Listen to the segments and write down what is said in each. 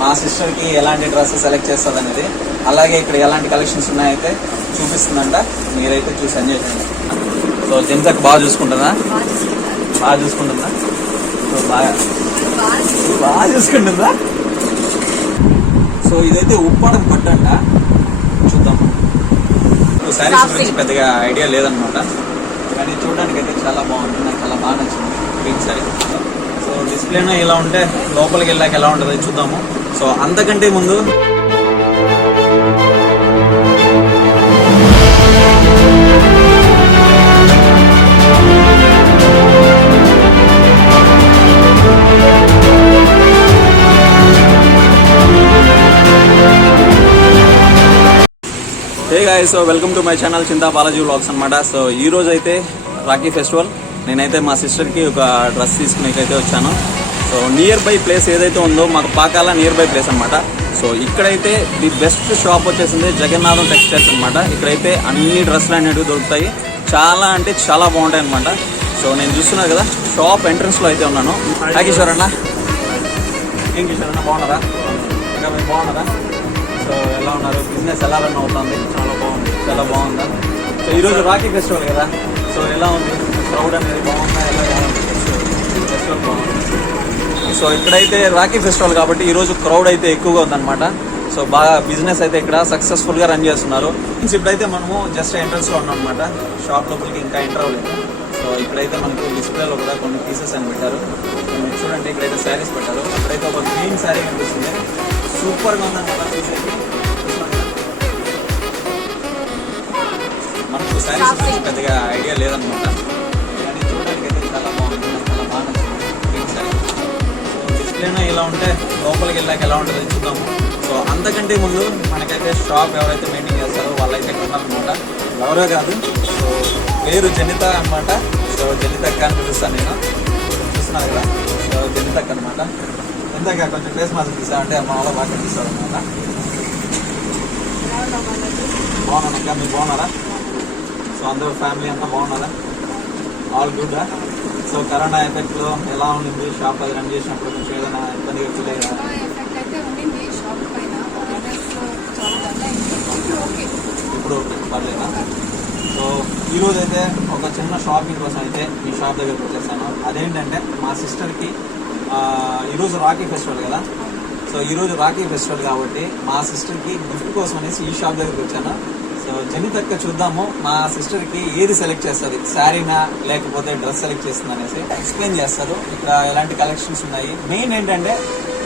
మా సిస్టర్కి ఎలాంటి dress select చేస్తుంది అనేది, అలాగే ఇక్కడ ఎలాంటి కలెక్షన్స్ ఉన్నాయైతే చూపిస్తుందంట. మీరైతే చూసి ఎంజాయ్ చేయండి. సో జెంట్స్కి బాగా చూసుకుంటుందా? బాగా చూసుకుంటుందా? సో బాగా చూసుకుంటుందా? సో ఇదైతే ఉప్పాడం పట్టంట, చూద్దాం. శారీస్ గురించి పెద్దగా ఐడియా లేదనమాట, కానీ చూడడానికి అయితే చాలా బాగుంటుంది. నాకు చాలా బాగా నచ్చింది పింక్ శారీ. సో డిస్ప్లేలో ఇలా ఉంటే లోపలికి వెళ్ళాక ఎలా ఉంటుందో చూద్దాము. సో అంతకంటే ముందు hey guys, so welcome to my channel Chinta Balaji vlogs అనమాట. సో ఈ రోజు అయితే రాఖీ ఫెస్టివల్. నేనైతే మా సిస్టర్కి ఒక డ్రెస్ తీసుకునేకైతే వచ్చాను. సో నియర్ బై ప్లేస్ ఏదైతే ఉందో మాకు పాకాల నియర్ బై ప్లేస్ అనమాట. సో ఇక్కడైతే ది బెస్ట్ షాప్ వచ్చేసింది జగన్నాథం టెక్స్టైల్స్ అనమాట. ఇక్కడైతే అన్ని డ్రెస్సులు అనేవి దొరుకుతాయి, చాలా అంటే చాలా బాగుంటాయి అనమాట. సో నేను చూస్తున్నారు కదా, షాప్ ఎంట్రన్స్లో అయితే ఉన్నాను. కిషోర్ అన్న, ఏం కిషోర్ అన్న, బాగున్నారా? ఇంకా మీరు బాగున్నారా? సో ఎలా ఉన్నారు? బిజినెస్ ఎలా రన్ అవుతుంది? చాలా బాగుంది. చాలా బాగుందా? సో ఈరోజు రాఖీ ఫెస్టివల్ కదా, సో ఎలా ఉంది? క్రౌడ్ అనేది బాగుందా? ఎలా బాగుంది? ఫెస్టివల్ బాగుంది. సో ఇక్కడైతే రాఖీ ఫెస్టివల్ కాబట్టి ఈరోజు క్రౌడ్ అయితే ఎక్కువగా ఉందన్నమాట. సో బాగా బిజినెస్ అయితే ఇక్కడ సక్సెస్ఫుల్గా రన్ చేస్తున్నారు. ఇప్పుడైతే మనము జస్ట్ ఎంట్రన్స్లో ఉన్నాం అనమాట. షాప్ లోపలికి ఇంకా ఎంటర్ అవ్వలేదు. సో ఇక్కడైతే మనకు డిస్ప్లేలో కూడా కొన్ని పీసెస్ అని పెట్టారు. సో మీరు చూడండి, ఇక్కడైతే శారీస్ పెట్టారు. ఇక్కడైతే ఒక గ్రీన్ శారీ కనిపిస్తుంది, సూపర్గా ఉందన్నమాట. చూసేసి మనకు శారీస్ గురించి పెద్దగా ఐడియా లేదనమాట, కానీ చూడడానికి అయితే చాలా బాగుంది. చాలా బాగా నచ్చింది గ్రీన్ శారీ. సో డిస్ప్లేలో ఇలా ఉంటే లోపలికి వెళ్ళాక ఎలా ఉంటుందో చూద్దాము. సో అంతకంటే ముందు మనకైతే షాప్ ఎవరైతే మెయింటైన్ చేస్తారో వాళ్ళైతే కొనాలన్నమాట. ఎవరో కాదు, సో పేరు జనిత అనమాట. సో జనిత అక్క అని పిలుస్తాను నేను, చూస్తున్నారు కదా. సో జనిత అక్క అనమాట. ఇంతగా కొంచెం ఫేస్ మాస్క్ తీసా అంటే మా వాళ్ళ బాగా కనిపిస్తారు అనమాట. బాగున్నానక్క, మీరు బాగున్నారా? సో అందరూ ఫ్యామిలీ అంతా బాగున్నారా? ఆల్ గుడ్డా? సో కరోనా ఎఫెక్ట్లో ఎలా ఉండింది షాప్ అది రన్ చేసినప్పుడు? కొంచెం ఏదైనా ఇబ్బందిగా ఫీల్ అయ్యారా? ఇప్పుడు పర్లేదా? సో ఈరోజు అయితే ఒక చిన్న షాపింగ్ కోసం అయితే ఈ షాప్ దగ్గరకు వచ్చేసాను. అదేంటంటే మా సిస్టర్కి ఈరోజు రాఖీ ఫెస్టివల్ కదా. సో ఈరోజు రాఖీ ఫెస్టివల్ కాబట్టి మా సిస్టర్కి గిఫ్ట్ కోసం అనేసి ఈ షాప్ దగ్గరికి వచ్చాను. సో జనితక్క చూద్దాము మా సిస్టర్కి ఏది సెలెక్ట్ చేస్తుంది, శారీనా లేకపోతే డ్రెస్ సెలెక్ట్ చేస్తుంది అనేసి ఎక్స్ప్లెయిన్ చేస్తారు. ఇక్కడ ఎలాంటి కలెక్షన్స్ ఉన్నాయి. మెయిన్ ఏంటంటే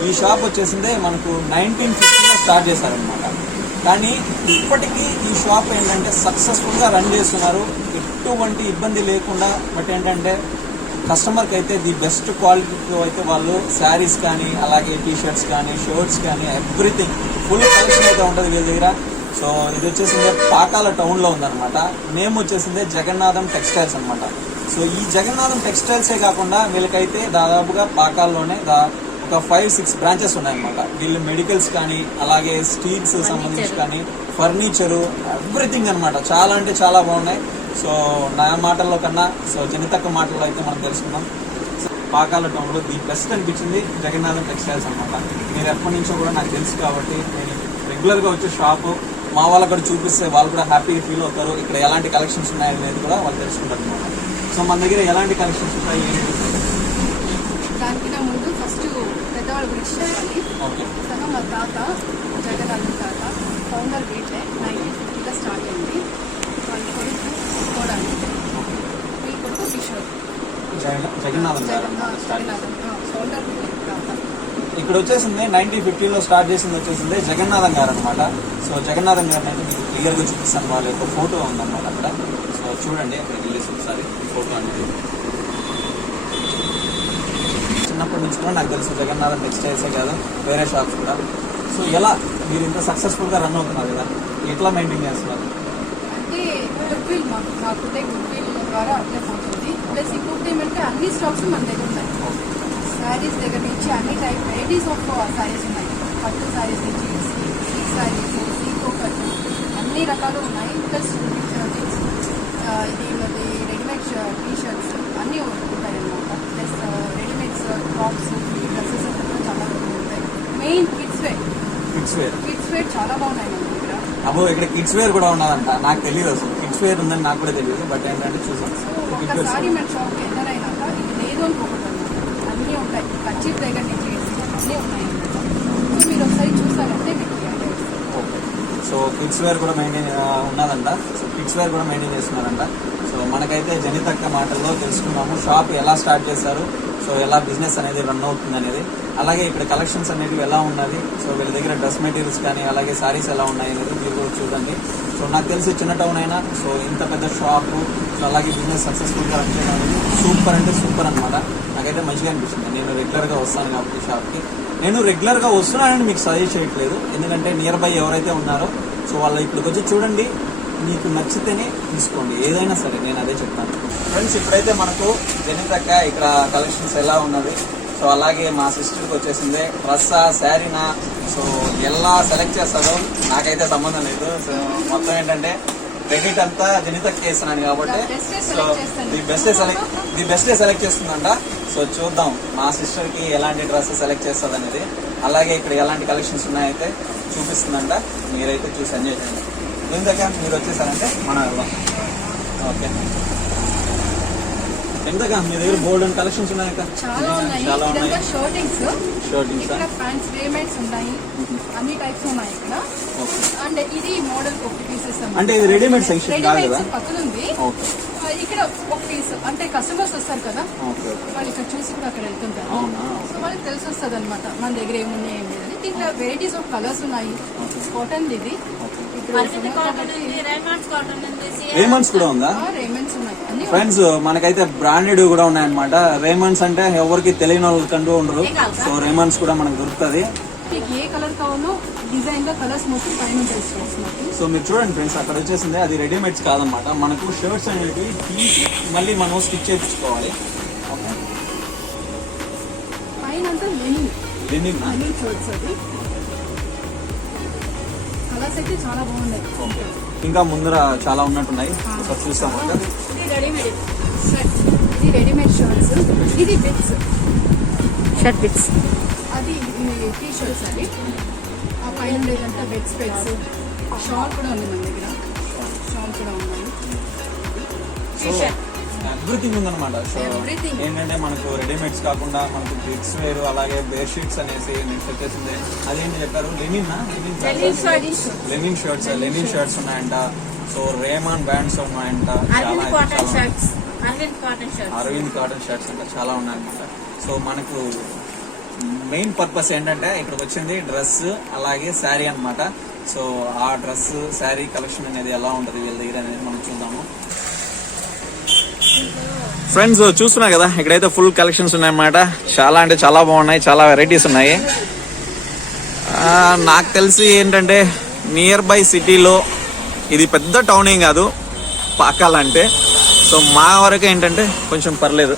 ఈ షాప్ వచ్చేసిందే మనకు 1950లో స్టార్ట్ చేశారనమాట. కానీ ఇప్పటికీ ఈ షాప్ ఏంటంటే సక్సెస్ఫుల్గా రన్ చేస్తున్నారు, ఎటువంటి ఇబ్బంది లేకుండా. బట్ ఏంటంటే కస్టమర్కి అయితే ది బెస్ట్ క్వాలిటీతో అయితే వాళ్ళు శారీస్ కానీ, అలాగే టీషర్ట్స్ కానీ, షర్ట్స్ కానీ, ఎవ్రీథింగ్ ఫుల్ కలెక్షన్ అయితే ఉంటుంది వీళ్ళ దగ్గర. సో ఇది వచ్చేసిందే పాకాల టౌన్లో ఉందన్నమాట. నేమ్ వచ్చేసిందే జగన్నాథం టెక్స్టైల్స్ అనమాట. సో ఈ జగన్నాథం టెక్స్టైల్సే కాకుండా వీళ్ళకైతే దాదాపుగా పాకాల్లోనే ఒక 5-6 బ్రాంచెస్ ఉన్నాయన్నమాట. వీళ్ళు మెడికల్స్ కానీ, అలాగే స్టీల్స్ సంబంధించి కానీ, ఫర్నిచరు, ఎవ్రీథింగ్ అనమాట. చాలా అంటే చాలా బాగున్నాయి. సో నా మాటల్లో కన్నా సో జనితక్క మాటల్లో అయితే మనం తెలుసుకుందాం. పాకాల టౌన్లో ది బెస్ట్ అనిపించింది జగన్నాథం టెక్స్టైల్స్ అనమాట. మీరు ఎప్పటి నుంచో కూడా నాకు తెలుసు కాబట్టి నేను రెగ్యులర్గా వచ్చే షాపు మా వాళ్ళకి కూడా చూపిస్తే వాళ్ళు కూడా హ్యాపీగా ఫీల్ అవుతారు. ఇక్కడ ఎలాంటి కలెక్షన్స్ ఉన్నాయనేది కూడా వాళ్ళు తెలుసుకుంటారు అనమాట. సో మన దగ్గర ఎలాంటి కలెక్షన్స్ ఉన్నాయి దానికన్నా ముందు ఫస్ట్ పెద్దవాళ్ళ గురించి చెప్పాలి. ఓకే. సగం మా తాత జగన్నాథం తాత ఫౌండర్ వీటే 1950లో స్టార్ట్ అయింది. వాళ్ళ కొడుకు కోడాలి, ఈ కొడుకు కిషోర్. జగన్నాథం ఫౌండర్ తాత. ఇక్కడ వచ్చేసింది 1950లో స్టార్ట్ చేసింది వచ్చేసింది జగన్నాథం గారు అనమాట. సో జగన్నాథం గారిని అయితే మీకు క్లియర్గా చూపిస్తాను. వాళ్ళ యొక్క ఫోటో ఉందన్నమాట అక్కడ. సో చూడండి, అక్కడికి వెళ్ళేసి ఒకసారి ఫోటో అనేది. చిన్నప్పటి నుంచి కూడా నాకు తెలుసు జగన్నాథం టెక్స్టైల్సే కాదు, వేరే షాప్స్ కూడా. సో ఎలా మీరు ఇంత సక్సెస్ఫుల్గా రన్ అవుతున్నారు కదా, ఎట్లా మెయింటైన్ చేస్తున్నారు? అంటే గుడ్విల్ మాకుంటే గుడ్విల్ ద్వారా అట్లే పోతుంది. ప్లస్ ఇంకొకటి ఏమంటే అన్ని స్టాక్స్ మన దగ్గర ఉన్నాయి. శారీస్ దగ్గర నుంచి అన్ని టైప్ వెరైటీస్ ఆఫ్ శారీస్ ఉన్నాయి. పట్టు శారీస్ నుంచి సిల్క్ శారీస్, సీకో కట్టు, అన్ని రకాలు ఉన్నాయి. ప్లస్ ఇది రెడీమేడ్ టీషర్ట్స్ అన్నీ ఉంటాయి అన్నమాట. ప్లస్ రెడీమేడ్స్ టాప్స్, డ్రెస్సెస్ కూడా చాలా ఉంటాయి. Main kids way kids wear. Kids wear చాలా బాగున్నాయి మన దగ్గర. అబ్బో ఇక్కడ కిడ్స్ వేర్ కూడా ఉన్నదంట. నాకు తెలియదు అసలు కిడ్స్ వేర్ ఉందని నాకు కూడా తెలియదు. బట్ ఏంటంటే చూసాను ఒకసారి మన షాప్కి ఎంటర్ అయినాక ఇది లేదు అనుకోకూడదు అన్నమాట. అన్నీ ఉంటాయి, కచ్చిప్ దగ్గర నుంచి అన్నీ ఉన్నాయి అన్నమాట. సో మీరు ఒకసారి చూసారంటే మీకు idea వస్తుంది. సో కిడ్స్ వేర్ కూడా మెయింటైన్ ఉన్నదంట. సో కిడ్స్ వేర్ కూడా మెయింటైన్ చేస్తున్నారంట. సో మనకైతే జనితక్క మాటల్లో తెలుసుకున్నాము షాప్ ఎలా స్టార్ట్ చేశారు, సో ఎలా బిజినెస్ అనేది రన్ అవుతుంది అనేది, అలాగే ఇక్కడ కలెక్షన్స్ అనేవి ఎలా ఉన్నది, సో వీళ్ళ దగ్గర డ్రెస్ మెటీరియల్స్ కానీ అలాగే సారీస్ ఎలా ఉన్నాయి అనేది మీరు కూడా చూడండి. సో నాకు తెలిసి చిన్న టౌన్ అయినా సో ఇంత పెద్ద షాపు, సో అలాగే బిజినెస్ సక్సెస్ఫుల్గా రన్ చేయడం అనేది సూపర్ అంటే సూపర్ అనమాట. నాకైతే మంచిగా అనిపిస్తుంది. నేను రెగ్యులర్గా వస్తాను కాబట్టి షాప్కి. నేను రెగ్యులర్గా వస్తున్నానని మీకు సజెస్ట్ చేయట్లేదు, ఎందుకంటే నియర్ బై ఎవరైతే ఉన్నారో సో వాళ్ళు ఇక్కడికి వచ్చి చూడండి, మీకు నచ్చితేనే తీసుకోండి ఏదైనా సరే, నేను అదే చెప్తాను. ఫ్రెండ్స్ ఇప్పుడైతే మనకు జనితక్క ఇక్కడ కలెక్షన్స్ ఎలా ఉన్నది, సో అలాగే మా సిస్టర్కి వచ్చేసింది డ్రెస్సా శారీనా, సో ఎలా సెలెక్ట్ చేస్తారో నాకైతే సంబంధం లేదు. సో మొత్తం ఏంటంటే క్రెడిట్ అంతా జనితక్క చేస్తున్నాను కాబట్టి సో ది బెస్టే సెలెక్ట్ చేస్తుందంట. సో చూద్దాం మా సిస్టర్కి ఎలాంటి డ్రెస్ సెలెక్ట్ చేస్తుంది అనేది, అలాగే ఇక్కడ ఎలాంటి కలెక్షన్స్ ఉన్నాయైతే చూపిస్తుందంట. మీరైతే చూసి ఎంజాయ్ చేయండి. ఎందుకంటే మీరు వచ్చేసారంటే మనం వెళ్దాం. ఓకే ఎంతగా మీ దగ్గర బోల్డ్ అండ్ కలెక్షన్స్ ఉన్నాయి చాలా ఉన్నాయి. చాలా ఉన్నాయి. ఇదంతా షర్టింగ్స్, షర్టింగ్స్ ఇక్కడ ప్యాంట్స్, రేమెంట్స్ ఉన్నాయి, అన్ని టైప్స్ ఉన్నాయి ఇక్కడ. అండ్ ఇది మోడల్ ఒక పీసెస్ అంటే ఇది రెడీమేడ్ సెక్షన్ కాదు కదా? పక్కన ఉంది. ఓకే ఇక్కడ ఒక పీస్ అంటే కస్టమర్స్ వస్తారు కదా, ఓకే వాళ్ళు ఇక్కడ చూసి కూడా అక్కడ వెళ్తుంటారు. అవునా? సో వాళ్ళకి తెలిసి వస్తుంది అనమాట మన దగ్గర ఏమున్నాయి ఏం లేదని. దీంట్లో వెరైటీస్ ఆఫ్ కలర్స్ ఉన్నాయి. కాటన్ ఇది, రేమండ్స్ కూడా ఉందా? రేమెంట్స్ ఉన్నాయి అన్ని. ఫ్రెండ్స్ మనకైతే బ్రాండెడ్ కూడా ఉన్నాయన్నమాట. రేమండ్స్ అంటే ఎవరికి తెలియని వాళ్ళు కంటూ ఉండరు. సో రేమండ్స్ కూడా మనకు దొరుకుతుంది. మీకు ఏ కలర్ కావాలో డిజైన్ గా కలర్స్ మొత్తం పైన ఉంటాయి. సో మీరు చూడండి ఫ్రెండ్స్, అక్కడ వచ్చేసింది అది రెడీమేడ్స్ కాదనమాట. మనకు షర్ట్స్ అనేవి తీసి మళ్ళీ మనం స్టిచ్ చేయించుకోవాలి. ఓకే పైన అంతా లెనిన్ లెనిన్ షర్ట్స్ అది. కలర్స్ అయితే చాలా బాగున్నాయి. ఓకే ఇంకా ముందర చాలా ఉన్నట్టున్నాయి. ఒకసారి చూస్తాం. ఇది రెడీమేడ్ షర్ట్స్, ఇది రెడీమేడ్ షర్ట్స్, ఇది బిట్స్, షర్ట్ బిట్స్, అది టీ షర్ట్స్. అది ఆ పైన ఉండేదంతా బెడ్ స్పెట్స్. షాల్ కూడా ఉంది మన దగ్గర, షాల్ కూడా ఉన్నాయి. ఎవ్రీథింగ్ ఉందన్నమాట. So Everything. ఏంటంటే మనకు రెడీమేడ్స్ కాకుండా మనకు బిట్స్ వేరు, అలాగే బేర్ షీట్స్ అనేసి నెక్స్ట్ వచ్చేసింది అదేంటి చెప్పారు లెనిన్ లెనిన్ షర్ట్స్ ఉన్నాయంట. సో రేమాన్ బ్యాండ్స్ ఉన్నాయంట. చాలా అరవింద్ కాటన్ షర్ట్స్ అంటే చాలా ఉన్నాయన్నమాట. సో మనకు మెయిన్ పర్పస్ ఏంటంటే ఇక్కడికి వచ్చింది డ్రెస్ అలాగే శారీ అన్నమాట. సో ఆ డ్రెస్ శారీ కలెక్షన్ అనేది ఎలా ఉంటుంది వీళ్ళ దగ్గర అనేది మనం చూద్దాము. ఫ్రెండ్స్ చూస్తున్నా కదా, ఇక్కడైతే ఫుల్ కలెక్షన్స్ ఉన్నాయన్నమాట. చాలా అంటే చాలా బాగున్నాయి, చాలా వెరైటీస్ ఉన్నాయి. నాకు తెలిసి ఏంటంటే నియర్ బై సిటీలో ఇది పెద్ద టౌన్ ఏం కాదు పాకాలంటే. సో మా వరకు ఏంటంటే కొంచెం పర్లేదు.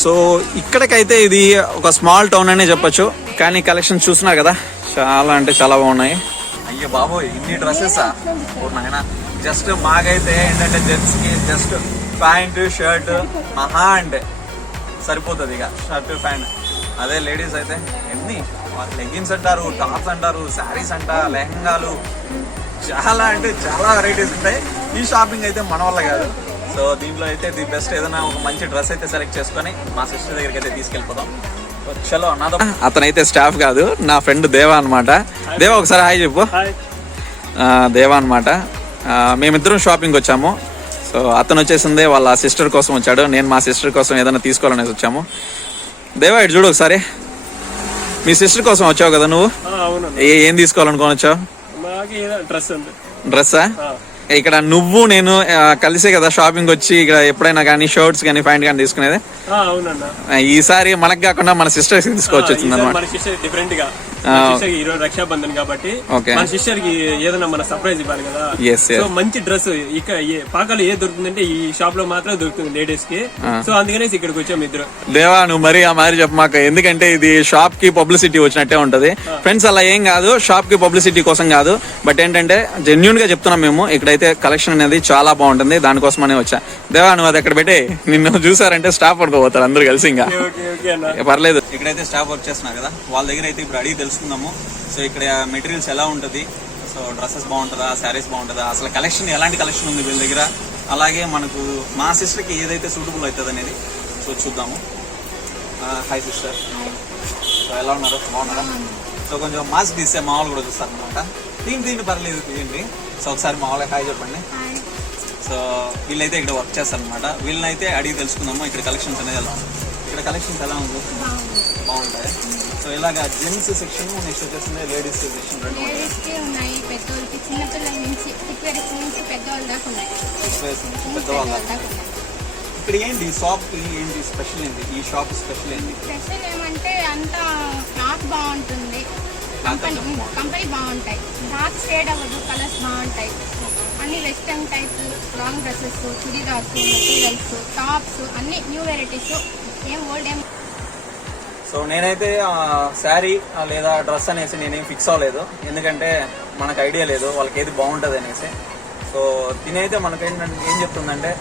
సో ఇక్కడికైతే ఇది ఒక స్మాల్ టౌన్ అనే చెప్పొచ్చు, కానీ కలెక్షన్స్ చూస్తున్నారు కదా చాలా అంటే చాలా బాగున్నాయి. అయ్యో బాబోయ్ ఇన్ని డ్రెస్సెస్ జస్ట్ మాకైతే ఏంటంటే జెంట్స్ కి జస్ట్ ప్యాంట్ షర్ట్ మహా అంటే సరిపోతుంది ఇక, షర్ట్ ప్యాంట్. అదే లేడీస్ అయితే ఎన్ని లెగిన్స్ అంటారు, టాప్స్ అంటారు, శారీస్ అంట, లెహంగాలు, చాలా అంటే చాలా వెరైటీస్ ఉంటాయి. ఈ షాపింగ్ అయితే మన వల్ల కాదు. సో దీంట్లో అయితే ది బెస్ట్ ఏదైనా ఒక మంచి డ్రెస్ అయితే సెలెక్ట్ చేసుకొని మా సిస్టర్ దగ్గరికి అయితే తీసుకెళ్ళిపోతాం. చలో నాతో. అతనైతే స్టాఫ్ కాదు, నా ఫ్రెండ్ దేవా అనమాట. దేవా ఒకసారి హాయ్ చెప్పు. దేవా అనమాట. మేమిద్దరం షాపింగ్ వచ్చాము. సో అతను వచ్చేసింది వాళ్ళ సిస్టర్ కోసం వచ్చాడు, నేను మా సిస్టర్ కోసం ఏదైనా తీసుకోవాలనేసి వచ్చాము. దేవా ఇటు చూడు ఒకసారి, మీ సిస్టర్ కోసం వచ్చావు కదా నువ్వు, ఏం తీసుకోవాలనుకోని వచ్చావు? డ్రెస్సా? ఇక్కడ నువ్వు నేను కలిసే కదా షాపింగ్ వచ్చి ఇక్కడ ఎప్పుడైనా కానీ షర్ట్స్ కానీ ప్యాంట్ కానీ తీసుకునేది. ఈసారి మనకు కాకుండా మన సిస్టర్స్ తీసుకోవచ్చు వచ్చింది అనమాట. డిఫరెంట్ గా ఈరోజు రక్షాబంధన్ కాబట్టి మన సిస్టర్ కి ఏదైనా మన సర్ప్రైజ్ ఇవ్వాలి కదా. సో మంచి డ్రెస్ ఇక్కడ పాకాలు ఏ దొరుకుతుందంటే ఈ షాప్ లో మాత్రమే దొరుకుతుంది లేడీస్ కి. సో అందుకనేసి ఇక్కడికి వచ్చాము ఇద్దరు. దేవా నువ్వు మరి ఆ మారి చెప్ప మాకు, ఎందుకంటే ఇది షాప్ కి పబ్లిసిటీ వచ్చినట్టే ఉంటది ఫ్రెండ్స్. అలా ఏం కాదు, షాప్ కి పబ్లిసిటీ కోసం కాదు, బట్ ఏంటంటే జెన్యూన్ గా చెప్తున్నాం మేము. ఇక్కడైతే అయితే కలెక్షన్ అనేది చాలా బాగుంటుంది, దానికోసమనే వచ్చా. దేవా నువ్వు అది ఎక్కడ పెట్టి నిన్ను చూసారంటే స్టాఫ్ పడుకోపోతారు అందరు కలిసి. ఇంకా పర్లేదు. ఇక్కడైతే స్టాఫ్ వర్క్ చేస్తున్నారు కదా, వాళ్ళ దగ్గర అయితే ఇప్పుడు అడిగి తెలుసుకుందాము. సో ఇక్కడ మెటీరియల్స్ ఎలా ఉంటుంది, సో డ్రెస్సెస్ బాగుంటుందా, శారీస్ బాగుంటుందా, అసలు కలెక్షన్ ఎలాంటి కలెక్షన్ ఉంది వీళ్ళ దగ్గర, అలాగే మనకు మా సిస్టర్కి ఏదైతే సూటబుల్ అవుతుంది అనేది సో చూద్దాము. హాయ్ సిస్టర్, సో ఎలా ఉన్నారు, బాగున్నారా? సో కొంచెం మాస్క్ తీస్తే మా వాళ్ళు కూడా చూస్తారు అనమాట. దీన్ని పర్లేదు తీయండి. సో ఒకసారి మా వాళ్ళకి హాయ్ చెప్పండి. సో వీళ్ళైతే ఇక్కడ వర్క్ చేస్తారు అనమాట. వీళ్ళనైతే అడిగి తెలుసుకుందాము ఇక్కడ కలెక్షన్స్ అనేది ఎలా ఉంది. ఇక్కడ కలెక్షన్స్ ఎలా ఉంది, బాగుంటాయి. సో ఇలాగ జెంట్స్ సెక్షన్, నెక్స్ట్ వచ్చేసింది లేడీస్ సెక్షన్. ఉన్నాయి పెద్దోళ్ళకి, చిన్నపిల్లల నుంచి పెద్దవాళ్ళ దాకా ఉన్నాయి. ఇక్కడ ఏంటి షాప్ ఏంటి స్పెషల్ ఏంటి, ఈ షాప్ స్పెషల్ ఏంటి? స్పెషల్ ఏమంటే అంతా క్లాత్ బాగుంటుంది, కంపెనీ బాగుంటాయి, క్లాత్ షేడ్ అవ్వదు, కలర్స్ బాగుంటాయి. అన్ని western type long dresses, churidars, materials, tops అన్ని న్యూ వెరైటీస్, ఏం ఓల్డ్ ఏం. సో నేనైతే శారీ లేదా డ్రెస్ అనేసి నేనేం ఫిక్స్ అవ్వలేదు, ఎందుకంటే మనకు ఐడియా లేదు వాళ్ళకి ఏది బాగుంటుంది అనేసి. సో దీనైతే మనకేంటంటే ఏం చెప్తుందంటే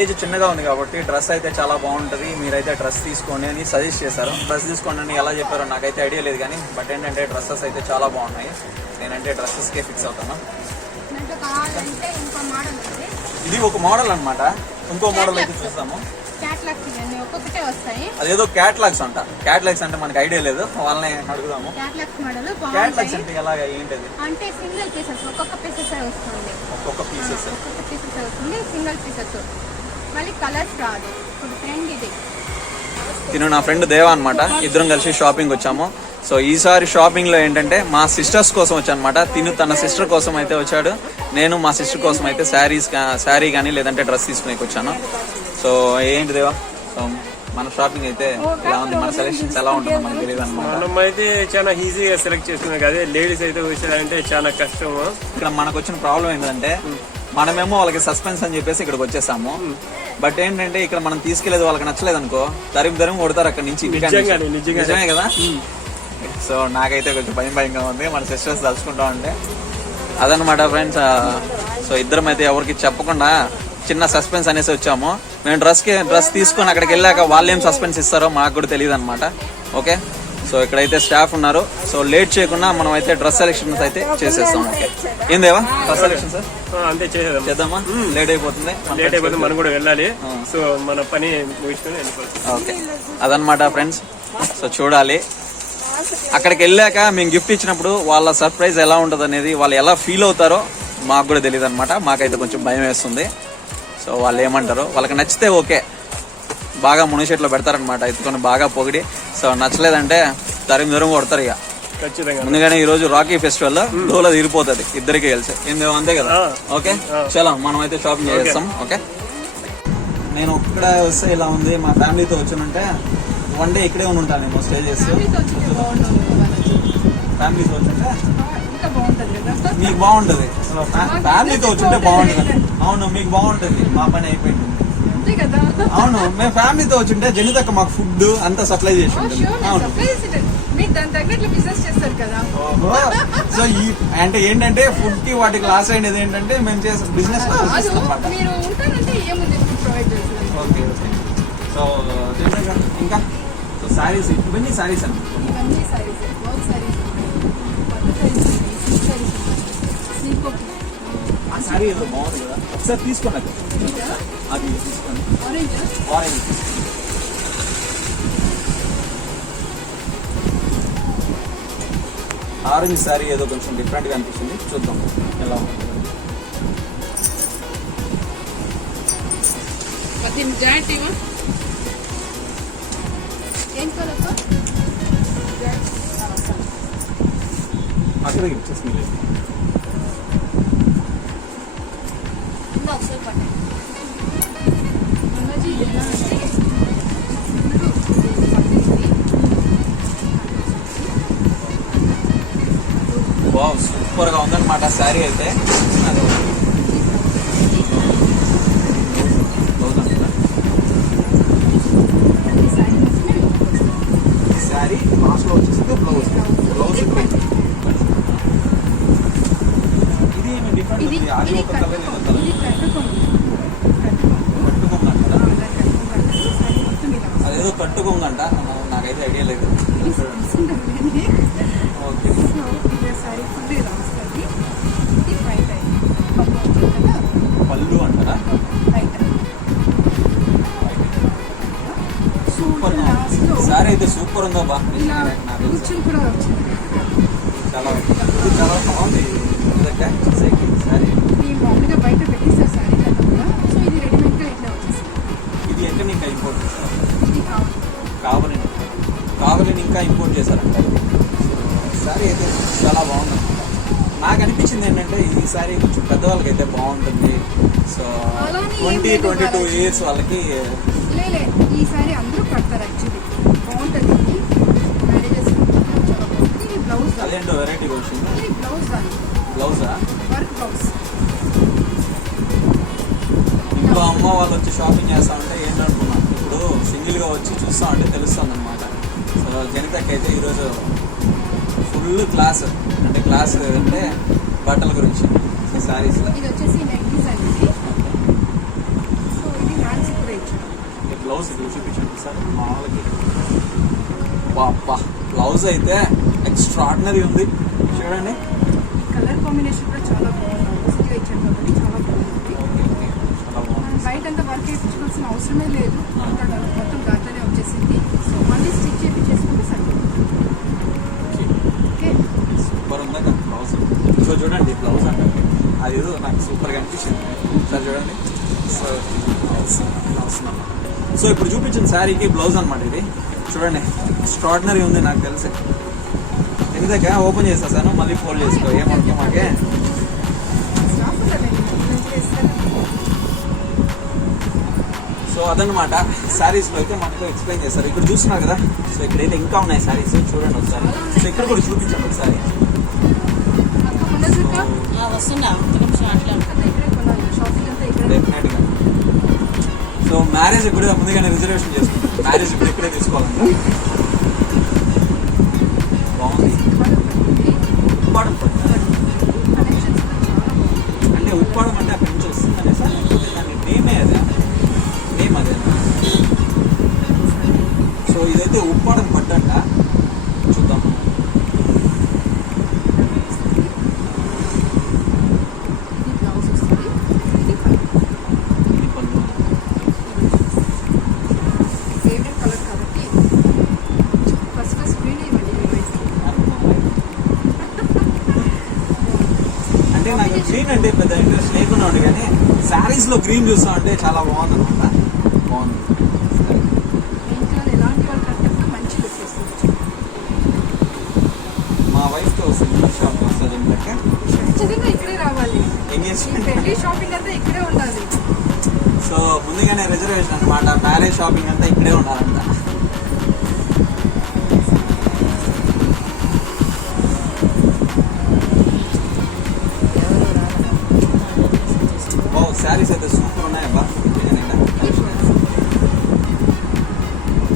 ఏజ్ చిన్నగా ఉంది కాబట్టి డ్రెస్ అయితే చాలా బాగుంటుంది, మీరైతే డ్రెస్ తీసుకోండి అని సజెస్ట్ చేశారు. డ్రెస్ తీసుకోండి అని ఎలా చెప్పారో నాకైతే ఐడియా లేదు, కానీ బట్ ఏంటంటే డ్రెస్సెస్ అయితే చాలా బాగున్నాయి. నేనంటే డ్రెస్సెస్కే ఫిక్స్ అవుతాను. ఇది ఒక మోడల్ అనమాట, ఇంకో మోడల్ అయితే చూస్తాము. ఒక్కొక్కటే వస్తాయి. అదేదో క్యాటలాగ్స్ అంట. క్యాటలాగ్స్ అంటే మనకి ఐడియా లేదు, వాళ్ళని అడుగుదాము. క్యాటలాగ్స్ అంటే ఎలాగా ఏంటది? అంటే సింగిల్ పీసెస్, ఒక్కొక్క పీసెస్ వస్తుంది, ఒక్కొక్క పీసెస్ వస్తుంది, సింగిల్ పీసెస్. మళ్ళీ కలర్స్ రాదు. ఇప్పుడు ట్రెండ్ ఇది. తిను నా ఫ్రెండ్ దేవా అనమాట, ఇద్దరం కలిసి షాపింగ్ వచ్చాము. సో ఈసారి షాపింగ్ లో ఏంటంటే మా సిస్టర్స్ కోసం వచ్చాను అనమాట. తిను తన సిస్టర్ కోసం అయితే వచ్చాడు, నేను మా సిస్టర్ కోసం అయితే శారీ కానీ లేదంటే డ్రెస్ తీసుకునే వచ్చాను. సో ఏంటి దేవా, సో మన షాపింగ్ అయితే ఎలా ఉంది, మన సెలెక్షన్స్ ఎలా ఉంటుందో మనకు తెలియదు అనమాట. మనం అయితే చాలా ఈజీగా సెలెక్ట్ చేసుకున్నాం కదా, లేడీస్ అయితే వచ్చేదంటే చాలా కష్టం. ఇక్కడ మనకు వచ్చిన ప్రాబ్లం ఏంటంటే మనమేమో వాళ్ళకి సస్పెన్స్ అని చెప్పేసి ఇక్కడికి వచ్చేసాము. బట్ ఏంటంటే ఇక్కడ మనం తీసుకెళ్లేదు వాళ్ళకి నచ్చలేదు అనుకో, తరిమి కొడతారు అక్కడి నుంచి. నిజమే కదా. సో నాకైతే కొంచెం భయంగా ఉంది మన సిస్టర్స్ తలుచుకుంటా ఉంటే. అదనమాట ఫ్రెండ్స్. సో ఇద్దరం అయితే ఎవరికి చెప్పకుండా చిన్న సస్పెన్స్ అనేసి వచ్చాము. మేము డ్రెస్ తీసుకొని అక్కడికి వెళ్ళాక వాళ్ళు ఏం సస్పెన్స్ ఇస్తారో మాకు కూడా తెలియదు అనమాట. ఓకే, సో ఇక్కడైతే స్టాఫ్ ఉన్నారు. సో లేట్ చేయకుండా మనం అయితే డ్రెస్ సెలెక్షన్స్ అయితే చేసేస్తాం. ఓకే ఏం దేవా, డ్రెస్ సెలెక్షన్ సార్ అంతే చేద్దామా? లేట్ అయిపోతుంది మనం కూడా వెళ్ళాలి. సో మన పని ముగించుకొని వెళ్ళిపోతుంది. ఓకే అదనమాట ఫ్రెండ్స్. సో చూడాలి అక్కడికి వెళ్ళాక మేము గిఫ్ట్ ఇచ్చినప్పుడు వాళ్ళ సర్ప్రైజ్ ఎలా ఉంటుంది అనేది, వాళ్ళు ఎలా ఫీల్ అవుతారో మాకు కూడా తెలియదు అనమాట. మాకైతే కొంచెం భయం వేస్తుంది. సో వాళ్ళు ఏమంటారో, వాళ్ళకి నచ్చితే ఓకే, బాగా మునిషెట్లో పెడతారనమాట, ఎత్తుకొని బాగా పొగిడి. సో నచ్చలేదంటే తరిమి కొడతారు ఇక ఖచ్చితంగా. ముందుగానే ఈ రోజు రాకీ ఫెస్టివల్ లో డోలో తీరిపోతుంది ఇద్దరికి కలిసి, అంతే కదా. ఓకే చలో మనం అయితే షాపింగ్ చేస్తాం. ఓకే నేను ఇక్కడ వస్తే ఇలా ఉంది, మా ఫ్యామిలీతో వచ్చినంటే వన్ డే ఇక్కడే ఉంటాను నేను, స్టే చేసి. ఫ్యామిలీతో వచ్చుంటే మీకు బాగుంటది, ఫ్యామిలీతో వచ్చుంటే బాగుంటుంది. అవును మీకు బాగుంటుంది, మా పని అయిపోయింది. అవును మేము ఫ్యామిలీతో వచ్చుంటే జనితక్క మాకు ఫుడ్ అంతా సప్లై చేసి ఉంటుంది. అవును సో ఈ అంటే ఏంటంటే ఫుడ్ కి వాటికి లాస్ అయినది ఏంటంటే మేము చేసే బిజినెస్. Okay okay. సో ఇంకా సో శారీస్, ఇవన్నీ శారీస్ అండి. ఆ శారీ ఏదో బాగుంది కదా, ఒకసారి తీసుకోండి. అది తీసుకోండి, ఆరెంజ్. ఆరెంజ్ శారీ ఏదో కొంచెం డిఫరెంట్ గా అనిపిస్తుంది, చూద్దాం ఎలా ఉంటుంది. అక్కడ ఇచ్చేసింది. వావ్ సూపర్ గా ఉందన్నమాట శారీ అయితే. శారీ లాస్ట్ లో వచ్చేసి బ్లౌజ్. ఇది డిఫరెంట్ ఇది ఉంది, అది ఇది ఒక కలర్ ఇది ఒక కలర్. ఇది కట్టుకోండి కట్టుకొంగ అంటారా? సారీ మొత్తం ఇలా వస్తుంది. అదేదో కట్టుకొంగంట, నాకైతే ఐడియా లేదు. ఓకే, సో ఇది సారీ ఫుల్ ఇలా వస్తుంది. ఇది వైట్ పళ్ళు ఉంటుంది కదా, పళ్ళు అంటారా? వైట్ సూపర్ లాస్ట్ లో సారీ అయితే సూపర్ ఉందా బా, ఇలా నాకు తెలుసు. కూర్చుని కూడా వచ్చింది. చాలా ఇది చాలా బాగుంది నిజంగా చూసేకి సారీ. ఈ మామూలుగా బయట పెట్టేస్తారు సారీ కదా కూడా. సో ఇది రెడీమేడ్గా ఇట్లా వచ్చేసింది. ఇది ఎక్కడ ఇంకా ఇంపోర్ట్ చేశారు? ఇది కావాలి. కావాలని ఇంకా ఇంపోర్ట్ చేశారంట. సారీ అయితే చాలా బాగుంది. నాకు అనిపించింది ఏంటంటే ఈ సారీ కొంచెం పెద్దవాళ్ళకి అయితే బాగుంటుంది. సో అలానే ఏం 20-22 లేదు ఇయర్స్ వాళ్ళకి లే ఈ సారీ అందరూ కడతారు యాక్చువల్లీ. బాగుంటుంది ఇది. మ్యారేజెస్ చాలా బాగుంటుంది. ఇది బ్లౌజ్. అదేంటో వెరైటీగా వచ్చింది. ఇది బ్లౌజ్ అని బ్లౌజా? Work blouse. ఇంట్లో అమ్మ వాళ్ళు వచ్చి షాపింగ్ చేస్తా ఉంటే ఏంటనుకున్నాం, ఇప్పుడు సింగిల్గా వచ్చి చూస్తా ఉంటే తెలుస్తుంది అనమాట. సో జనితకి అయితే ఈరోజు ఫుల్ క్లాస్ అంటే బట్టల గురించి ఈ శారీస్లో. ఇది వచ్చేసి నెక్ డిజైన్ ఇది. సో ఇది హ్యాండ్స్ కూడా ఇచ్చారు. ఈ బ్లౌజ్ ఇది చూపించండి సార్ మామూలుకి. బాప్పా బ్లౌజ్ అయితే ఎక్స్ట్రాడినరీ ఉంది చూడండి. కలర్ కాంబినేషన్ కూడా చాలా బాగుంది. ఆపోజిట్గా ఇచ్చారు కాబట్టి చాలా బాగుంది. చాలా బాగుంది. మనం బయట అంతా వర్క్ వేయించుకోవాల్సిన అవసరమే లేదు. అంతా మొత్తం దాంట్లోనే వచ్చేసింది. సో మళ్ళీ స్టిచ్ చేయించేసుకుంటే సరిపోతుంది. ఓకే, సూపర్ ఉంది కదా బ్లౌజ్. సో చూడండి బ్లౌజ్ అంటే అది ఏదో నాకు సూపర్గా అనిపించింది. సార్ చూడండి. సో సో ఇప్పుడు చూపించిన శారీకి బ్లౌజ్ అనమాట ఇది. చూడండి ఎక్స్ట్రాడినరీ ఉంది నాకు తెలిసి. ఎందుకంటే ఓపెన్ చేసేసాను, మళ్ళీ ఫోల్డ్ చేసుకో ఏమనుకో మాకే. స్టాఫ్ ఉండాలండి. సో అదనమాట శారీస్లో అయితే మనకు ఎక్స్ప్లెయిన్ చేస్తారు. ఇక్కడ చూస్తున్నారు కదా, సో ఇక్కడైతే ఇంకా ఉన్నాయి శారీస్ చూడండి ఒకసారి. సో ఇక్కడ కూడా చూపించండి ఒకసారి. అక్క ఉండదు అక్క. వస్తున్నా ఒక్క నిమిషం అట్లా అంతా ఇక్కడే కొనాలి. షాపింగ్ అంతా ఇక్కడే. డెఫినెట్గా. సో మ్యారేజ్ కూడా ముందుగానే రిజర్వేషన్ చేసుకుంటాం. మ్యారేజ్ ఇప్పుడు ఇక్కడే తీసుకోవాలంట. బాగుంది. ఉప్పాడం కలెక్షన్స్ కూడా చాలా బాగుంది. అంటే ఉప్పాడం అంటే అక్కడి నుంచి వస్తుంది అనేసి, లేకపోతే దాని నేమే అదే నేమ్ అదే. సో ఇదైతే ఉప్పాడం పట్టంట. చూద్దాం. ఇది బ్లౌజ్ వస్తుంది. ఇది పళ్ళు. ఇది పళ్ళు. ఫేవరెట్ కలర్ కాబట్టి ఫస్ట్ గ్రీన్ ఇవ్వండి మీ వైఫ్కి. అంటే నాకు గ్రీన్ అంటే పెద్ద ఇంట్రెస్ట్ లేకుండా ఉండే, కానీ శారీస్లో గ్రీన్ చూస్తా అంటే చాలా బాగుంది అనమాట. బాగుంది. ఇంట్లో ఎలాంటి వాళ్ళు కట్టినా మంచి లుక్ వస్తుంది. మా వైఫ్తో వస్తుంది షాప్ వస్తుంది ఏంటంటే ఖచ్చితంగా ఇక్కడే రావాలి. ఈ ఎంగేజ్మెంట్. పెళ్లి షాపింగ్ అంతా ఇక్కడే ఉండాలి. సో ముందుగానే రిజర్వేషన్ అనమాట. మ్యారేజ్ షాపింగ్ అంతా ఇక్కడే ఉండాలంట. ఓ శారీస్ అయితే సూపర్ ఉన్నాయబ్బా.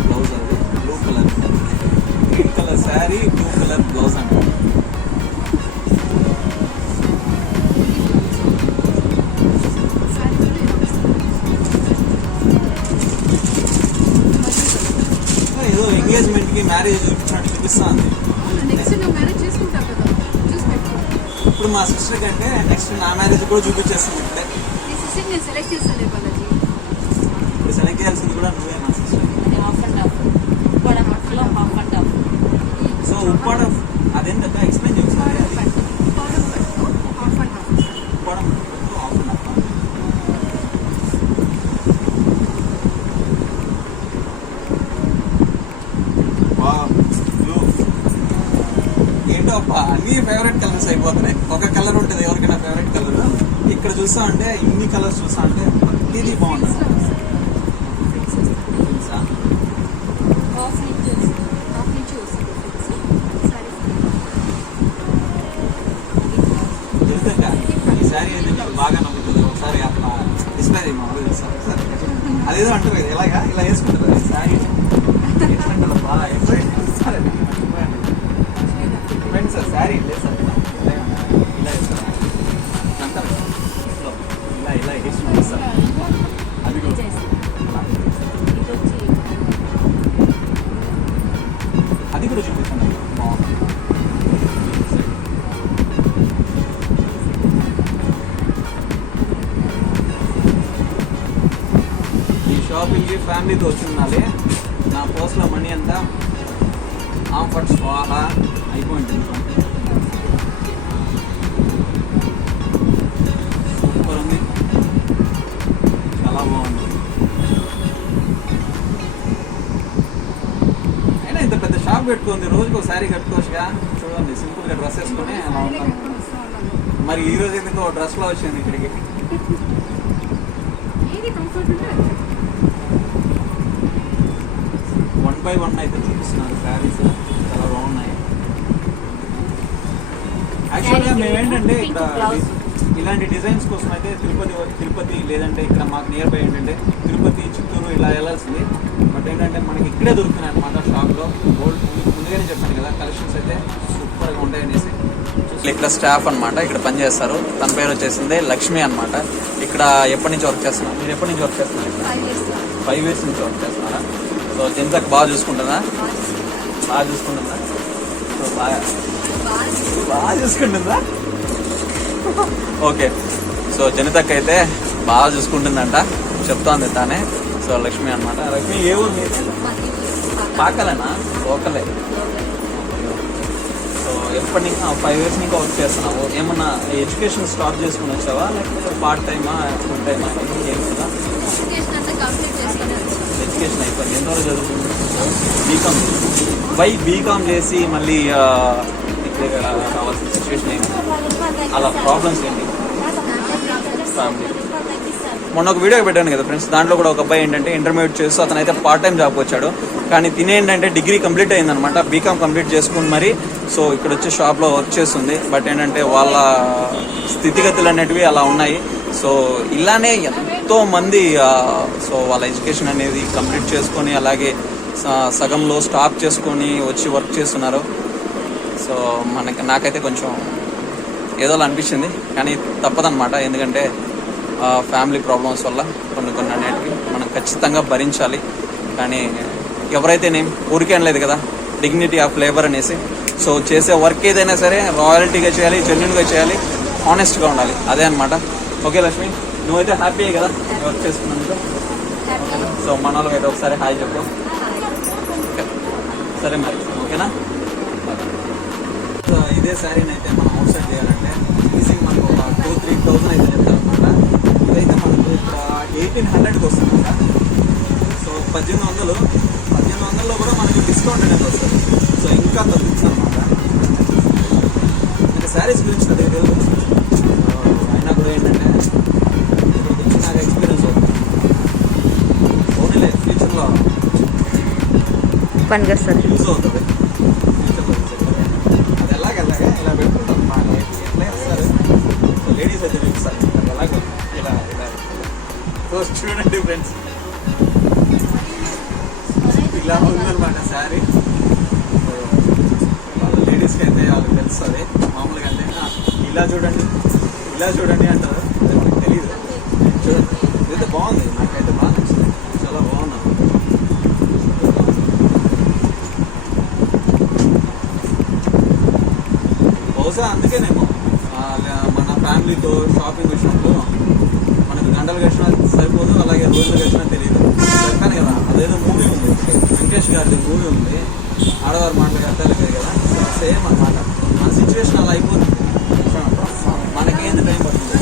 బ్లౌజ్ అది blue colour, green colour sari, blue colour blouse అంట. ఏదో ఎంగేజ్మెంట్కి మ్యారేజ్ చూపించినట్టు చూపిస్తుంది. నెక్స్ట్ నువ్వు మ్యారేజ్ చేసుకుంటావు కదా, చూసి పెట్టుకో. ఇప్పుడు మా సిస్టర్ కంటే నెక్స్ట్ నా మ్యారేజ్ కూడా చూపించేస్తుంది. ఇప్పుడే ఈ సిస్టర్ నేను సెలెక్ట్ చేస్తాను బాలాజీ. ఇప్పుడు సెలెక్ట్ చేయాల్సింది కూడా నువ్వే మా సిస్టర్. అది హాఫ్ అండ్ హాఫ్ ఉప్పాడ హాఫ్లో హాఫ్ అండ్ హాఫ్. సో ఉప్పాడం అదేంటక్క ఎక్స్ప్లెయిన్ చేస్తారు. అది ఉప్పాడం పట్టు హాఫ్ అండ్ హాఫ్. ఉప్పాడం ఆఫ్ అండ్ హాఫ్. ఏంటో అబ్బా అన్ని ఫేవరెట్ కలర్స్ అయిపోతున్నాయి. ఒక కలర్ ఉంటుంది ఎవరికైనా ఫేవరెట్ కలర్. ఇక్కడ చూస్తా అంటే ఇన్ని కలర్స్ చూస్తా అంటే ప్రతిదీ బాగుంటుంది. తెలుసా? హాఫ్ నుంచి వస్తుంది సారీ. తెలుసా ఈ శారీ అయితే మీకు బాగా నమ్ముతుంది. ఒకసారి అట్లా డిస్ప్లే చేయమని తెలుస్తాను సార్. అదేదో అంటారు కదా ఇలాగా ఇలా వేసుకుంటారు ఈ శారీ ఎట్లంటారు బాగా సరే ఫ్రెండ్స్ సార్ శారీ లేదు సార్ ఇలా వేస్తారు. అంత బాగుంది. ఈ షాపింగ్కి ఫ్యామిలీతో వచ్చి ఉండాలి. నా పర్స్లో మనీ అంతా ఆంఫర్ట్ స్వాహ అయిపోయింది. సూపర్ ఉంది, చాలా బాగుంది. అయినా ఇంత పెద్ద షాప్ పెట్టుకుంది, రోజుకి ఒక శారీ కట్టుకోవచ్చుగా. చూడండి, సింపుల్గా డ్రెస్ వేసుకొని అలా ఉంటాం. మరి ఈ రోజు ఎందుకు డ్రెస్లో వచ్చింది ఇక్కడికి? ఏది కంఫర్ట్ ఉంటే 1 by 1 అయితే చూపిస్తున్నారు శారీస్, చాలా బాగున్నాయి. యాక్చువల్గా మేము ఏంటంటే ఇక్కడ ఇలాంటి డిజైన్స్ కోసం అయితే తిరుపతి లేదంటే ఇక్కడ మాకు నియర్ బై ఏంటంటే తిరుపతి, చిత్తూరు ఇలా వెళ్ళాల్సింది. బట్ ఏంటంటే మనకి ఇక్కడే దొరుకుతున్నాయి అనమాట షాప్లో. గోల్డ్ ముందుగానే చెప్పాను కదా, కలెక్షన్స్ అయితే సూపర్గా ఉంటాయి అనేసి. ఇక్కడ స్టాఫ్ అనమాట, ఇక్కడ పనిచేస్తారు. తన పేరు వచ్చేసింది లక్ష్మి అనమాట. ఇక్కడ ఎప్పటి నుంచి వర్క్ చేస్తున్నారు? మీరు ఎప్పటి నుంచి వర్క్ చేస్తున్నారు? 5 years నుంచి వర్క్ చేస్తున్నారా? సో జనతకు బాగా చూసుకుంటుందా? బాగా చూసుకుంటుందా? సో బాగా చూసుకుంటుందా? ఓకే. సో జనతకు అయితే బాగా చూసుకుంటుందంట, చెప్తోంది తానే. సో లక్ష్మి అనమాట. లక్ష్మి ఏ ఊరు మీరు? పాకలేనా? లోకలే. సో ఎప్పటి నుంచి? 5 years నుంచి వర్క్ చేస్తున్నావు. ఏమన్నా ఎడ్యుకేషన్ స్టాప్ చేసుకుని వచ్చావా, లేకపోతే పార్ట్ టైమా, ఫుల్ టైమా? ఏం కదా ఎడ్యుకేషన్ అయిపోయింది. ఎంతవరకు చదువుతుంది? బీకామ్. బీకామ్ చేసి మళ్ళీ ఇక్కడ రావాల్సిన సిచ్యువేషన్ ఏంటి? అలా ప్రాబ్లమ్స్ ఏంటి ఫ్యామిలీ? మొన్న ఒక వీడియో పెట్టాను కదా ఫ్రెండ్స్, దాంట్లో కూడా ఒక అబ్బాయి ఏంటంటే ఇంటర్మీడియట్ చేస్తూ అతనైతే పార్ట్ టైం జాబ్కి వచ్చాడు. కానీ తినేంటంటే డిగ్రీ కంప్లీట్ అయిందనమాట, బీకామ్ కంప్లీట్ చేసుకుని మరి సో ఇక్కడ వచ్చి షాప్లో వర్క్ చేస్తుంది. బట్ ఏంటంటే వాళ్ళ స్థితిగతులు అనేటివి అలా ఉన్నాయి. సో ఇలానే ఎంతో మంది సో వాళ్ళ ఎడ్యుకేషన్ అనేది కంప్లీట్ చేసుకొని అలాగే సగంలో స్టాప్ చేసుకొని వచ్చి వర్క్ చేస్తున్నారు. సో నాకైతే కొంచెం ఏదోలా అనిపించింది, కానీ తప్పదన్నమాట. ఎందుకంటే ఫ్యామిలీ ప్రాబ్లమ్స్ వల్ల కొన్ని అనేటివి మనం ఖచ్చితంగా భరించాలి. కానీ ఎవరైతేనేం ఊరికే అనలేదు కదా, డిగ్నిటీ ఆఫ్ లేబర్ అనేసి. సో చేసే వర్క్ ఏదైనా సరే రాయల్టీగా చేయాలి, జెన్యూన్గా చేయాలి, హానెస్ట్గా ఉండాలి. అదే అనమాట. ఓకే లక్ష్మి, నువ్వైతే హ్యాపీయే కదా వర్క్ చేసుకున్నందుకు? సో మన వాళ్ళకి అయితే ఒకసారి హాయ్ చెప్పు. ఓకే సరే మరి, ఓకేనా? సో ఇదే శారీని అయితే మనం అవుట్ సైడ్ చేయాలంటే ఈజీగా మనకు ఒక 2-3,000 అయితే చెప్తారు అనమాట. ఇదైతే మనకు ఇక్కడ 1,800కి వస్తుంది కదా. సో 1,800లో కూడా మనకి డిస్కౌంట్ అనేది వస్తుంది. సో ఇంకా తగ్గుతుంది అనమాట. ఇంకా శారీస్ గురించి నాకు తెలియదు, అయినా కూడా ఏంటంటే ఇక్కడికి వచ్చి నాకు ఎక్స్పీరియన్స్ అవుతుంది. ఓన్లీ ఫ్యూచర్లో పనిచేస్తుంది, యూజ్ అవుతుంది. అది ఎలాగే ఇలా పెట్టుకుంటాం, ఎట్లా ఇస్తారు. సో లేడీస్ అయితే చూపిస్తారు ఎలాగో ఇలా. సో చూడండి ఫ్రెండ్స్, ఇలా ఉందన్నమాట శారీ. సో వాళ్ళ లేడీస్కి అయితే వాళ్ళకి తెలుస్తుంది. మామూలుగా అంటే ఇలా చూడండి అంటారు, అది మనకు తెలియదు. చూడండి, ఇదైతే బాగుంది, నాకైతే బాగా నచ్చింది, చాలా బాగున్నాను. బహుశా అందుకేనేమో మన ఫ్యామిలీతో షాపింగ్ వచ్చినప్పుడు మనకు గంటలు గడిచినా సరిపోదు, అలాగే రోజులు గడిచినా తెలియదు. చెప్పాను కదా, అదేదో మూవీ ఉంది, వెంకటేష్ గారిది మూవీ ఉంది, ఆడవారి మాటలు అర్థాలు కదా. సేమ్ అన్నమాట, మన సిచ్యువేషన్ అలా అయిపోతుంది. మనకేంది టైం పడుతుంది.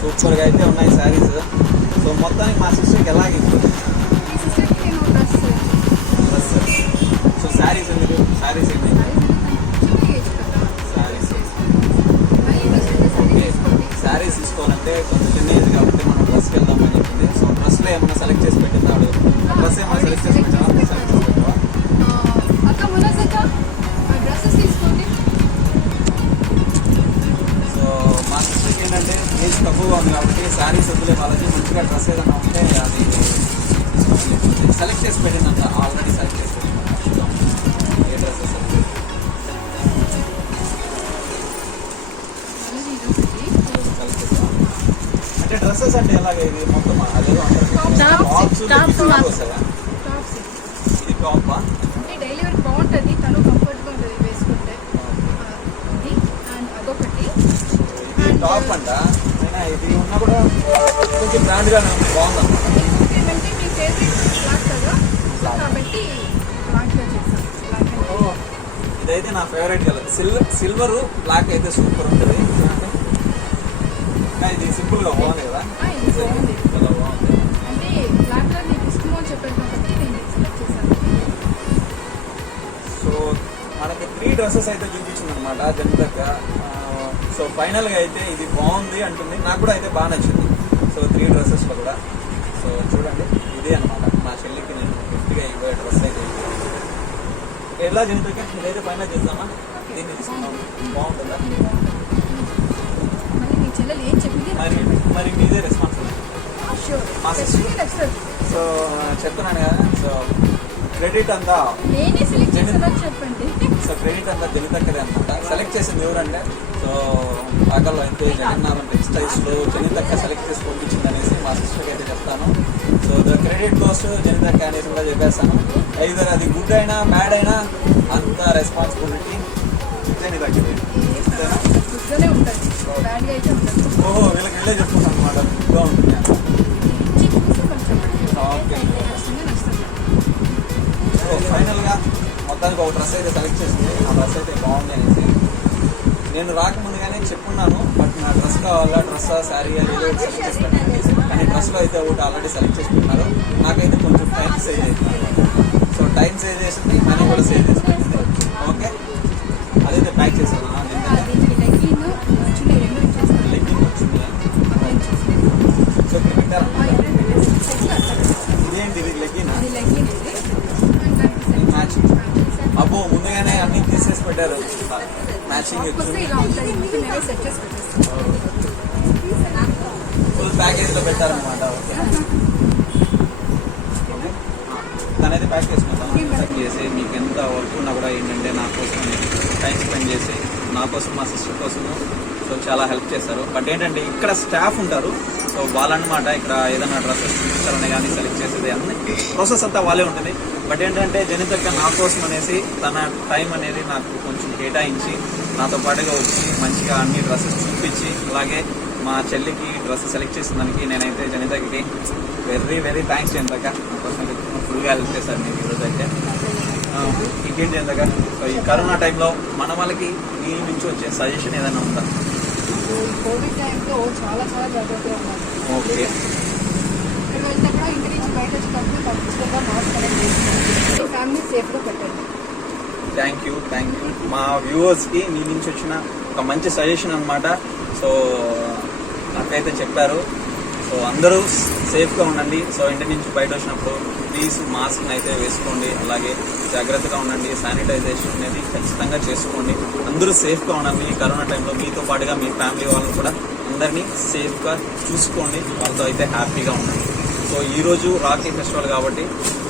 సూపర్గా అయితే ఉన్నాయి శారీస్. సో మొత్తానికి మా సిస్టర్కి ఎలాగే డ్రెస్. సో శారీస్ ఎందుకు? శారీస్ ఏమైంది? శారీస్ తీసుకోవాలంటే కొంచెం చిన్న ఏజ్ కాబట్టి మనం డ్రెస్కి వెళ్దామని చెప్పింది. సో డ్రెస్లో ఏమైనా సెలెక్ట్ చేసి పెట్టిందాడు? డ్రెస్ ఏమైనా సెలెక్ట్ చేసి పెట్టావా? సెలెక్ట్ చేసి పెట్టావా? సో మా సిస్టర్కి ఏంటంటే ఏజ్ తక్కువగా ఉంది కాబట్టి శారీస్ వద్దులే, వాళ్ళకి మంచిగా డ్రెస్ ఏదైనా ఉంటే అది సెలెక్ట్ చేసి పెట్టిందంట. ఆల్రెడీ సెలెక్ట్ చేసి పెట్టిందంట ఏ డ్రెస్ సెలెక్ట్ చేసి. అంటే డ్రెస్సెస్ అంటే ఎలాగ ఇది మొత్తం అదే టాప్స్ వస్తాయా? ఇది టాపా? డైలీ అంట, అయినా ఇది ఉన్నా కూడా కొంచెం బ్రాండ్గానే ఉంది, బాగుందన్నమాట. ఎక్కువ పేమెంట్ మీ ఫేవరెట్ బ్లాక్ కదా, సో కాబట్టి బ్లాక్లో చేస్తాం. బ్లాక్ అండ్ ఓ, ఇదైతే నా ఫేవరెట్ కలర్. సిల్వర్ బ్లాక్ అయితే సూపర్ ఉంటుంది. ఇది సింపుల్ గా బాగుంది కదా, ఇది బాగుంది. చాలా బాగుంది. అంటే బ్లాక్ కలర్ నీకు ఇష్టమో అని చెప్పాను కాబట్టి నేను సెలెక్ట్ చేశాను. సో మనకి 3 డ్రెస్సెస్ అయితే చూపించింది అనమాట జనతక్క. సో ఫైనల్ గా అయితే ఇది బాగుంది అంటుంది, నాకు కూడా అయితే బాగా నచ్చింది. సో 3 డ్రెస్సెస్ లో కూడా సో చూడండి, ఇదే అనమాట నా చెల్లికి నేను గిఫ్ట్గా ఇవ్వే డ్రెస్ అయితే ఇది. ఎలా జనతక్క ఇదైతే ఫైనల్ చేద్దామా, దీన్ని తీసుకుందాం, బాగుంటుందా? మళ్ళీ మీ చెల్లెలు ఏం చెప్పింది మరి మీదే రెస్పాన్సిబిలిటీ. షూర్ మా sister. నచ్చుతుంది. సో చెప్తున్నాను కదా, సో క్రెడిట్ అంతా నేనే సెలెక్ట్ చేశానని చెప్పండి. సో క్రెడిట్ అంతా జనితక్కదే అనమాట. సెలెక్ట్ చేసింది ఎవరంటే, సో పాకల్లో అయితే జగన్నాథం టెక్స్టైల్స్లో జనితక్క సెలెక్ట్ చేసి పంపించింది అనేసి మా సిస్టర్కి అయితే చెప్తాను. సో ద క్రెడిట్ గోస్ జనితక్క అనేసి కూడా చెప్పేస్తాను. ఐదర్ అది గుడ్ అయినా బ్యాడ్ అయినా అంత రెస్పాన్సిబిలిటీ జనితక్కదే. గుడ్గానే ఉంటుంది, బ్యాడ్గా అయితే ఉంటుంది. ఓహో, వీళ్ళకి వెళ్ళే చెప్తున్నాను అనమాట, గుడ్గా ఉంటుంది అని. చూసి కొంచెం ఓకే. నచ్చింది నచ్చుతుంది. సో ఫైనల్గా మొత్తానికి ఒక డ్రెస్ అయితే సెలెక్ట్ చేసింది. ఆ డ్రెస్ అయితే బాగుంది అనేసి నేను రాకముందుగానే చెప్పున్నాను, బట్ నా డ్రెస్ కావాలా, డ్రెస్ శారీ ఏదో ఒకటి సెలెక్ట్ చేసి పెట్టాను. కానీ డ్రెస్లో అయితే ఒకటి ఆల్రెడీ సెలెక్ట్ చేసుకుంటున్నారు. నాకైతే కొంచెం టైం సేవ్ చేసింది. సో టైం సేవ్ చేసింది, మనీ కూడా సేవ్ చేసుకుంటుంది. ఓకే, అదైతే ప్యాక్ చేశాను. దీనికి లెగ్గిన్ చున్నీ రెండు ఇచ్చేస్తాను. లెగ్గింగ్ వచ్చింది. సో ఇక్కడ పెట్టారా? ఇదేంటి ఇది లెగ్గిన్? అది లెగ్గిన్ ఇది. మ్యాచింగ్. అబ్బో, ముందుగానే అన్ని తీసేసి పెట్టారు, మ్యాచింగ్ వస్తే ఇలా ఉంటుంది, మీకు నేనే సెట్ చేసి పెట్టేస్తాను. ఫుల్ ప్యాకేజ్ లో పెట్టారనమాట. ఓకే, తనైతే ప్యాక్ చేసుకుంటాం చేసి. మీకు ఎంత వర్క్ ఉన్నా కూడా ఏంటంటే నా కోసం టైం స్పెండ్ చేసి, నా కోసం మా సిస్టర్ కోసం సో చాలా హెల్ప్ చేస్తారు. బట్ ఏంటంటే ఇక్కడ స్టాఫ్ ఉంటారు, సో వాళ్ళనమాట ఇక్కడ ఏదైనా డ్రెస్సెస్ చూపించాలని కానీ సెలెక్ట్ చేసేది అన్ని ప్రాసెస్ అంతా వాళ్ళే ఉంటుంది. బట్ ఏంటంటే జనితక్క నా కోసం అనేసి తన టైం అనేది నాకు కొంచెం కేటాయించి నాతో పాటుగా వచ్చి మంచిగా అన్ని డ్రెస్సెస్ చూపించి, అలాగే మా చెల్లికి డ్రెస్ సెలెక్ట్ చేసిన దానికి నేనైతే జనితకి వెరీ థ్యాంక్స్ జనితక్క. నా కోసం ఫుల్గా హెల్ప్ చేశారు నేను ఈరోజు అయితే. ఇంకేంటి జనితక్క, సో ఈ కరోనా టైంలో మన వాళ్ళకి మీ నుంచి వచ్చే సజెషన్ ఏదైనా ఉందా? కోవిడ్ టైంలో చాలా జాగ్రత్తగా ఉన్నారు. ఓకే, ఇక్కడ వెళ్తే కూడా ఇంటి నుంచి బయట వచ్చేటప్పుడు ఖచ్చితంగా మాస్క్ అనేది వేసుకోండి. మీ ఫ్యామిలీ సేఫ్గా పెట్టండి. థ్యాంక్ యూ మా వ్యూవర్స్కి మీ నుంచి వచ్చిన ఒక మంచి సజెషన్ అనమాట. సో నాకైతే చెప్పారు, సో అందరూ సేఫ్గా ఉండండి. సో ఇంటి నుంచి బయట వచ్చినప్పుడు ప్లీజ్ మాస్క్ అయితే వేసుకోండి, అలాగే జాగ్రత్తగా ఉండండి, శానిటైజేషన్ అనేది ఖచ్చితంగా చేసుకోండి. అందరూ సేఫ్గా ఉండండి. ఈ కరోనా టైంలో మీతో పాటుగా మీ ఫ్యామిలీ వాళ్ళని కూడా అందరినీ సేఫ్గా చూసుకోండి, వాళ్ళతో అయితే హ్యాపీగా ఉండండి. సో ఈరోజు రాఖీ ఫెస్టివల్ కాబట్టి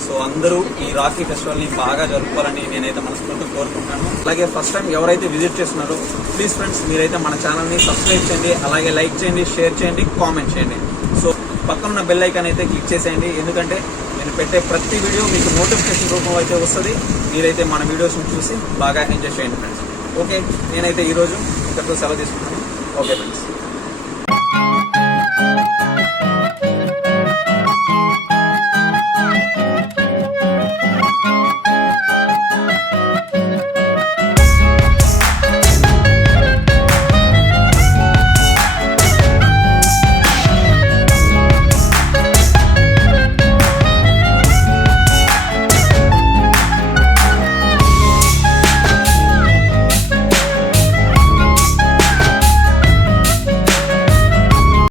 సో అందరూ ఈ రాఖీ ఫెస్టివల్ని బాగా జరుపుకోవాలని నేనైతే మనస్ఫూర్తిగా కోరుకుంటున్నాను. అలాగే ఫస్ట్ టైం ఎవరైతే విజిట్ చేస్తున్నారో ప్లీజ్ ఫ్రెండ్స్ మీరైతే మన ఛానల్ని సబ్స్క్రైబ్ చేయండి, అలాగే లైక్ చేయండి, షేర్ చేయండి, కామెంట్ చేయండి. సో పక్కన బెల్ ఐకాన్ అయితే క్లిక్ చేసేయండి, ఎందుకంటే నేను పెట్టే ప్రతి వీడియో మీకు నోటిఫికేషన్ రూపంలో అయితే వస్తుంది. మీరైతే మన వీడియోస్ని చూసి బాగా ఎంజాయ్ చేయండి ఫ్రెండ్స్. ఓకే, నేనైతే ఈరోజు ఇక్కడితో సెలవు తీసుకుంటాను. Okay friends.